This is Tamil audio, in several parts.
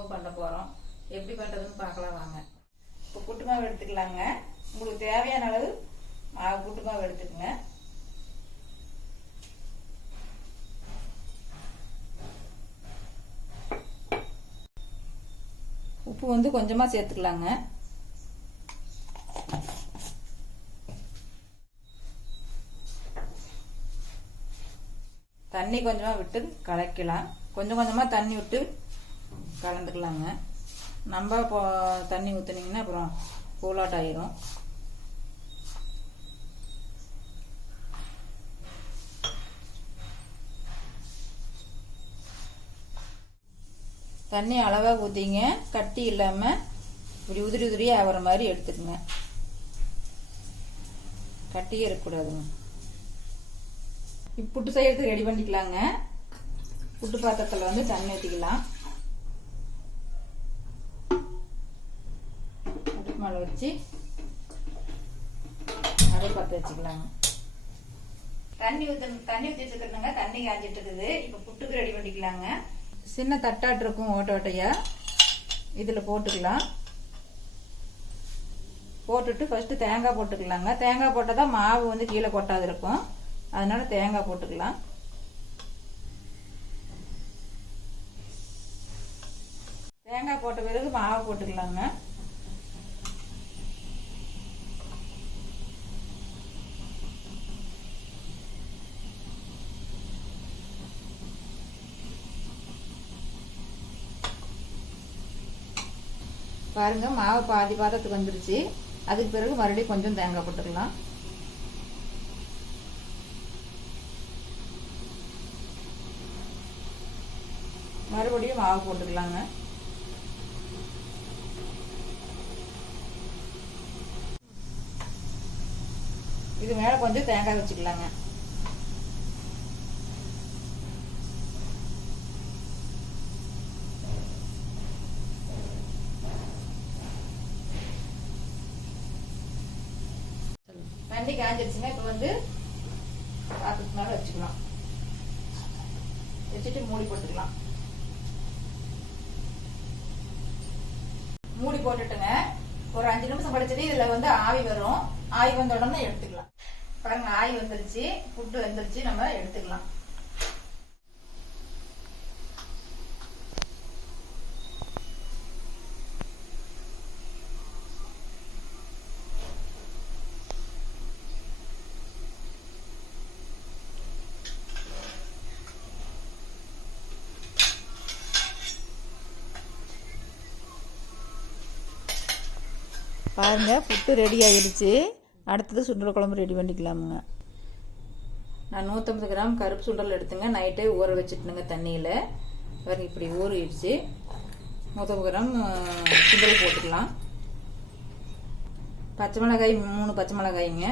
குழம்பு பண்ண போகிறோம். எப்படி பண்ணுறதுன்னு பார்க்கலாம் வாங்க. இப்போ புட்டு மாவு எடுத்துக்கலாங்க. உங்களுக்கு தேவையான அளவு புட்டு மாவு எடுத்துக்கங்க. உப்பு கொஞ்சமாக சேர்த்துக்கலாங்க. தண்ணி கொஞ்சமாக விட்டு கலக்கலாம். கொஞ்சம் கொஞ்சமாக தண்ணி விட்டு கலந்துக்கலாங்க. நம்ம தண்ணி ஊற்றுனீங்கன்னா அப்புறம் கூலாட்டாயிரும். தண்ணி அளவாக ஊற்றிங்க. கட்டி இல்லாமல் இப்படி உதிரி உதிரியாக ஆகிற மாதிரி எடுத்துக்கங்க. கட்டியே இருக்கக்கூடாதுங்க. இப்போ புட்டு செய்யறதுக்கு ரெடி பண்ணிக்கலாங்க. புட்டு பாத்திரத்தில் தண்ணி ஊற்றிக்கலாம். அடுப்பு மேலே வச்சு அதை பற்ற வச்சுக்கலாங்க. தண்ணி ஊற்றி வச்சுக்கிறதுங்க. தண்ணி காஞ்சிட்டு இருக்குது. இப்போ புட்டுக்கு ரெடி பண்ணிக்கலாங்க. சின்ன தட்டாட்டு இருக்கும் ஓட்ட ஓட்டையா, இதில் போட்டுக்கலாம். போட்டுட்டு ஃபர்ஸ்ட் தேங்காய் போட்டுக்கலாங்க. தேங்காய் போட்டால் தான் மாவு கீழே கொட்டாது இருக்கும். அதனால தேங்காய் போட்டுக்கலாம். தேங்காய் போட்ட பிறகு மாவு போட்டுக்கலாங்க. பாருங்க, மாவு பாதி பாதத்துக்கு வந்துருச்சு. அதுக்கு பிறகு மறுபடியும் கொஞ்சம் தேங்காய் போட்டுக்கலாம். மறுபடியும் மாவு போட்டுக்கலாங்க. இது மேல கொஞ்சம் தேங்காய் வச்சுக்கலாங்க. தண்ணி காஞ்சிருச்சுங்க. இப்போ பாத்திரத்து மேல வச்சுக்கலாம். வச்சுட்டு மூடி போட்டுக்கலாம். மூடி போட்டுட்டுங்க ஒரு 5 நிமிஷம் படிச்சுட்டு இதுல ஆவி வரும். ஆவி வந்த உடனே எடுத்துக்கலாம். பாருங்க, ஆவி வந்துருச்சு, புட்டு வந்துருச்சு. நம்ம எடுத்துக்கலாம். பாருங்க, புட்டு ரெடி ஆகிடுச்சு. அடுத்தது சுண்டல் குழம்பு ரெடி பண்ணிக்கலாமுங்க. நான் 150 கிராம் கருப்பு சுண்டல் எடுத்துங்க. நைட்டே ஊற வச்சுட்டுனுங்க தண்ணியில். பாருங்க, இப்படி ஊறிடுச்சு. 150 கிராம் சுண்டல் போட்டுக்கலாம். பச்சை மிளகாய் 3 பச்சை மிளகாய்ங்க.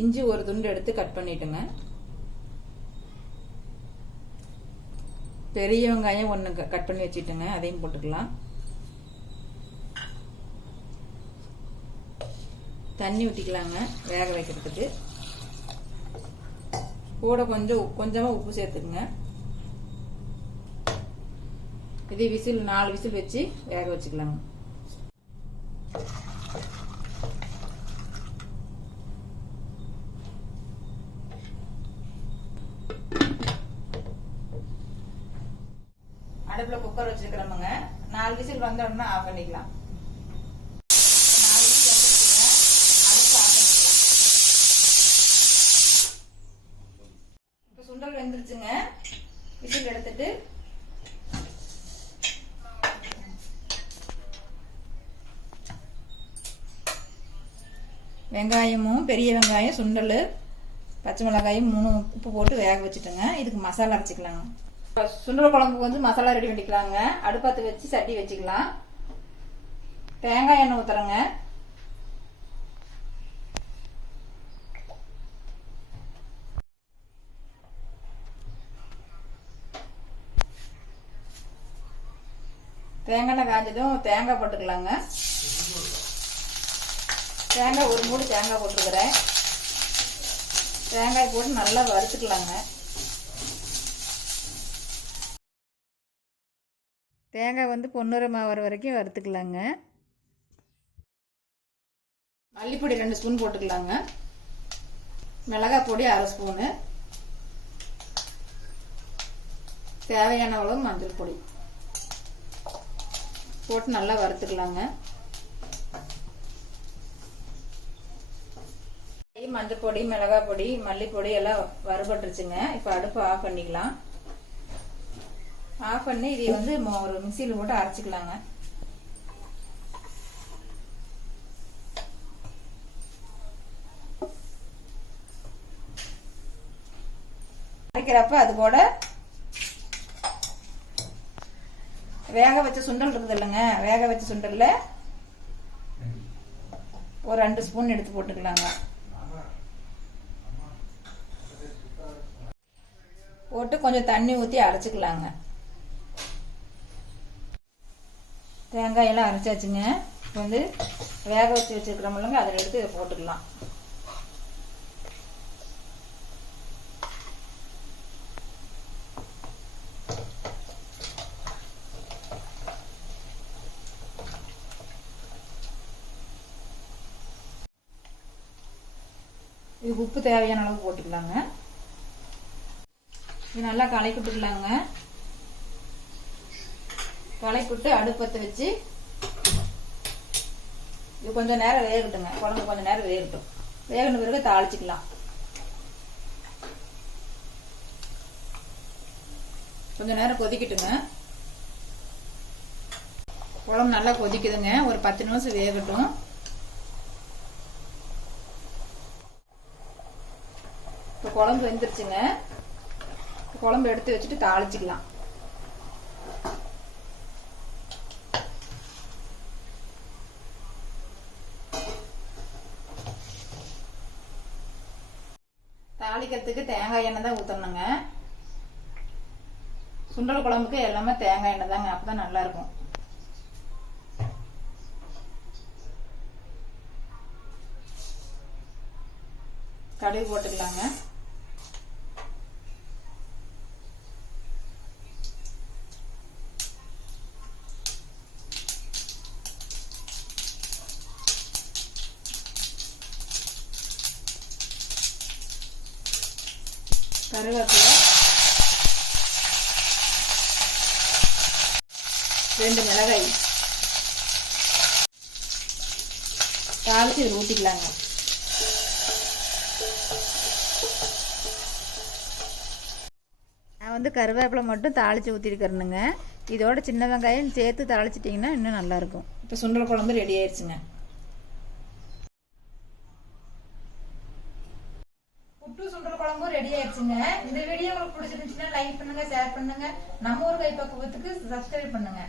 இஞ்சி ஒரு துண்டு எடுத்து கட் பண்ணிட்டுங்க. பெரிய வெங்காயம் 1 கட் பண்ணி வச்சுட்டுங்க. அதையும் போட்டுக்கலாம். தண்ணி ஊற்றிக்கலாங்க வேக வைக்கிறதுக்கு. கூட கொஞ்சமாக உப்பு சேர்த்துக்குங்க. இதே 4 விசில் வச்சு வேக வச்சுக்கலாங்க. அடுப்புல குக்கர் வச்சிருக்கிறோமுங்க. 4 விசில் வந்த உடனே ஆஃப் பண்ணிக்கலாம். சுண்டல் வெந்துருச்சுங்க. விசில் எடுத்துட்டு வெங்காயமும் பெரிய வெங்காயம், சுண்டல், பச்சை மிளகாயும் 3 உப்பு போட்டு வேக வச்சுட்டுங்க. இதுக்கு மசாலா அரைச்சிக்கலாங்க. சுண்டல் குழம்புக்கு மசாலா ரெடி பண்ணிக்கலாங்க. அடுப்பத்து வச்சு சட்டி வச்சுக்கலாம். தேங்காய் எண்ணெய் ஊத்துறங்க. தேங்காய் எண்ணெய் காஞ்சதும் தேங்காய் போட்டுக்கலாங்க. தேங்காய் ஒரு மூடி தேங்காய் போட்டுருக்கிறேன். தேங்காய் போட்டு நல்லா வறுத்துக்கலாங்க. தேங்காய் வந்து பொன்னிறமாக வர வரைக்கும் வறுத்துக்கலாங்க. மல்லிப்பொடி 2 ஸ்பூன் போட்டுக்கலாங்க. மிளகாய் பொடி 1/2 ஸ்பூனு, தேவையான அளவு மஞ்சள் பொடி போட்டு நல்லா வறுத்துக்கலாங்க. மஞ்சள் பொடி, மிளகாய் பொடி, மல்லிப்பொடி எல்லாம் வறுபட்டுருச்சுங்க. இப்போ அடுப்பு ஆஃப் பண்ணிக்கலாம். ஆஃப் பண்ணி இதை வந்து ஒரு மிக்சியில் போட்டு அரைச்சிக்கலாங்க. அரைக்கிறப்ப அது கூட வேக வச்ச சுண்டல் இருக்குது இல்லைங்க, வேக வச்ச சுண்டல்ல ஒரு 2 ஸ்பூன் எடுத்து போட்டுக்கலாங்க. போட்டு கொஞ்சம் தண்ணி ஊற்றி அரைச்சிக்கலாங்க. தேங்காய் எல்லாம் அரைச்சாச்சுங்க. இப்போ வந்து வேக வச்சு வச்சுருக்கிறோம்லங்க, அதில் எடுத்து இதை போட்டுக்கலாம். இது உப்பு தேவையான அளவு போட்டுக்கலாங்க. இது நல்லா கலக்கிட்டுக்கலாங்க. கலக்கிட்டு அடுப்பத்தை வச்சு இது கொஞ்சம் நேரம் வேகட்டுங்க. குழம்பு கொஞ்சம் நேரம் வேகட்டும். வேகன பிறகு தாளிச்சுக்கலாம். கொஞ்சம் நேரம் கொதிக்கட்டுங்க. குழம்பு நல்லா கொதிக்குதுங்க. ஒரு 10 நிமிஷம் வேகட்டும். இப்போ குழம்பு வெந்துருச்சுங்க. குழம்பு எடுத்து வச்சுட்டு தாளிச்சுக்கலாம். தாளிக்கிறதுக்கு தேங்காய் எண்ணெய் தான் ஊற்றணுங்க. சுண்டல் குழம்புக்கு எல்லாமே தேங்காய் எண்ணெய் தாங்க, அப்பதான் நல்லா இருக்கும். கடுகு போட்டுக்கலாங்க. கருவேப்பிலை, 2 மிளகாய் தாளிச்சு இதில் ஊற்றிக்கலாங்க. நான் வந்து கருவேப்பிலை மட்டும் தாளித்து ஊற்றிருக்கிறேனுங்க. இதோட சின்ன வெங்காயம் சேர்த்து தாளிச்சிட்டிங்கன்னா இன்னும் நல்லாயிருக்கும். இப்போ சுண்டல் குழம்பு ரெடி ஆயிடுச்சுங்க. புட்டு சுண்டல் குழம்பு ரெடி ஆயிடுச்சுங்க. இந்த வீடியோ உங்களுக்கு பிடிச்சிருந்துச்சுன்னா லைக் பண்ணுங்க, ஷேர் பண்ணுங்க. நம்ம ஊர் கைப்பக்குவத்துக்கு சப்ஸ்கிரைப் பண்ணுங்க.